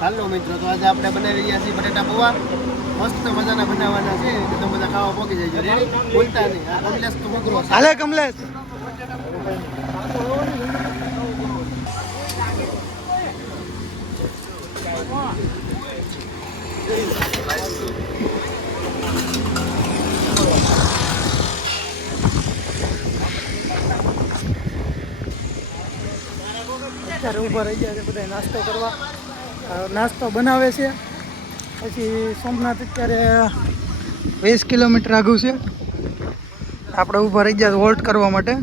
હાલો મિત્રો, તો આજે આપણે બનાવી રહ્યા છીએ બટેટા પૌવા. મસ્ત મજાના બનાવવાના છે, તો બધા ખાવા પોકી જાય. રેડી? બોલતા નહીં. આ કમલેશ તો મોકલો. હાલે કમલેશ. અત્યારે ઊભા રહી ગયા છે બધા નાસ્તો કરવા. નાસ્તો બનાવે છે. પછી સોમનાથ અત્યારે 20 કિલોમીટર આગું છે. આપણે ઊભા રહી ગયા હોલ્ટ કરવા માટે.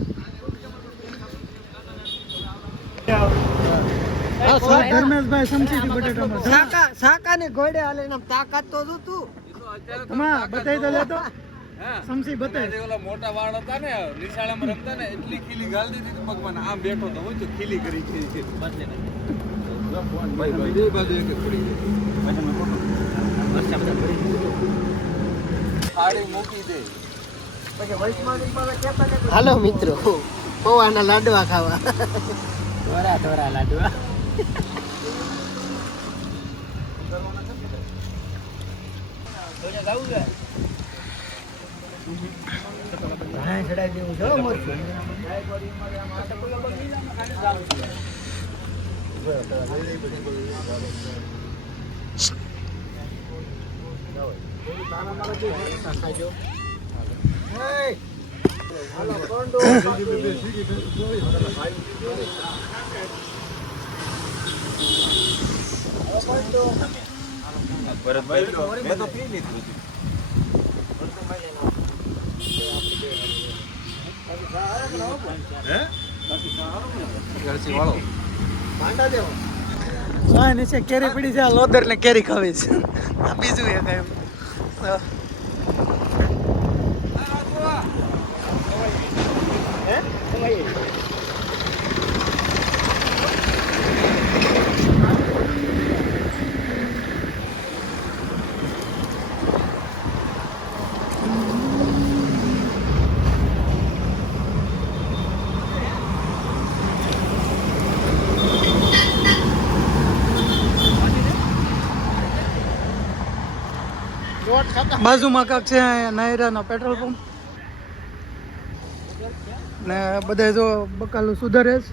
ધર્મેશભાઈ સમસીથી બટેટામાં શાકા ને ઘોડે હાલે ને તાકાત તો તું બતાવી તો લેતો. સમસી બતાય ઓલા મોટા વાળ હતા ને નિશાળામાં રમતા ને એટલી ખીલી ગાલ દીધી પગમાં આમ બેઠો તો હું તો ખીલી કરી છે બદલે ભાઈ બે બાજુ એક પડી આડી મૂકી દે પછી વૈષ્ણવી પાસે કેતા કે હાલો મિત્રો પૌવાના લાડવા ખાવા. ધોરા લાડવા ચડાવી દેવું છો મરચું. મેં તો પી લીધું નીચે કેરી પડી છે. આ લોદર ને કેરી ખાવી છે. આ બીજું એક એમ બાજુમાં કાંક છે નાયરાનો પેટ્રોલ પંપ ને બધા જો બકાલું સુધારે છે.